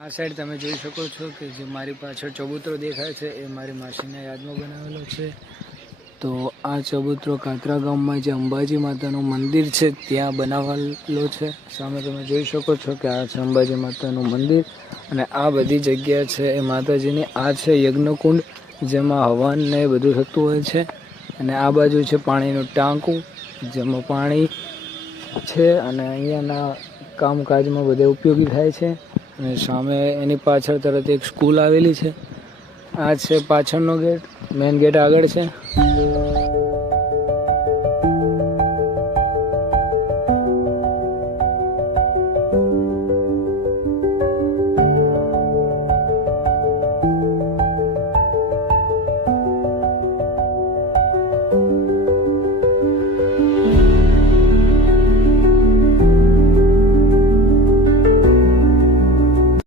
આ સાઈડ તમે જોઈ શકો છો કે જે મારી પાછળ ચબૂતરો દેખાય છે એ મારી માસીના યાદમાં બનાવેલો છે. તો આ ચબૂતરો કાતરા ગામમાં જે અંબાજી માતાનું મંદિર છે ત્યાં બનાવેલો છે. સામે તમે જોઈ શકો છો કે આ છે અંબાજી માતાનું મંદિર અને આ બધી જગ્યા છે એ માતાજીની. આ છે યજ્ઞકુંડ જેમાં હવન ને બધું થતું હોય છે અને આ બાજુ છે પાણીનું ટાંકું જેમાં પાણી છે અને અહીંયાના કામકાજમાં બધે ઉપયોગી થાય છે. અને સામે એની પાછળ તરત એક સ્કૂલ આવેલી છે. આ છે પાછળનો ગેટ, મેઇન ગેટ આગળ છે.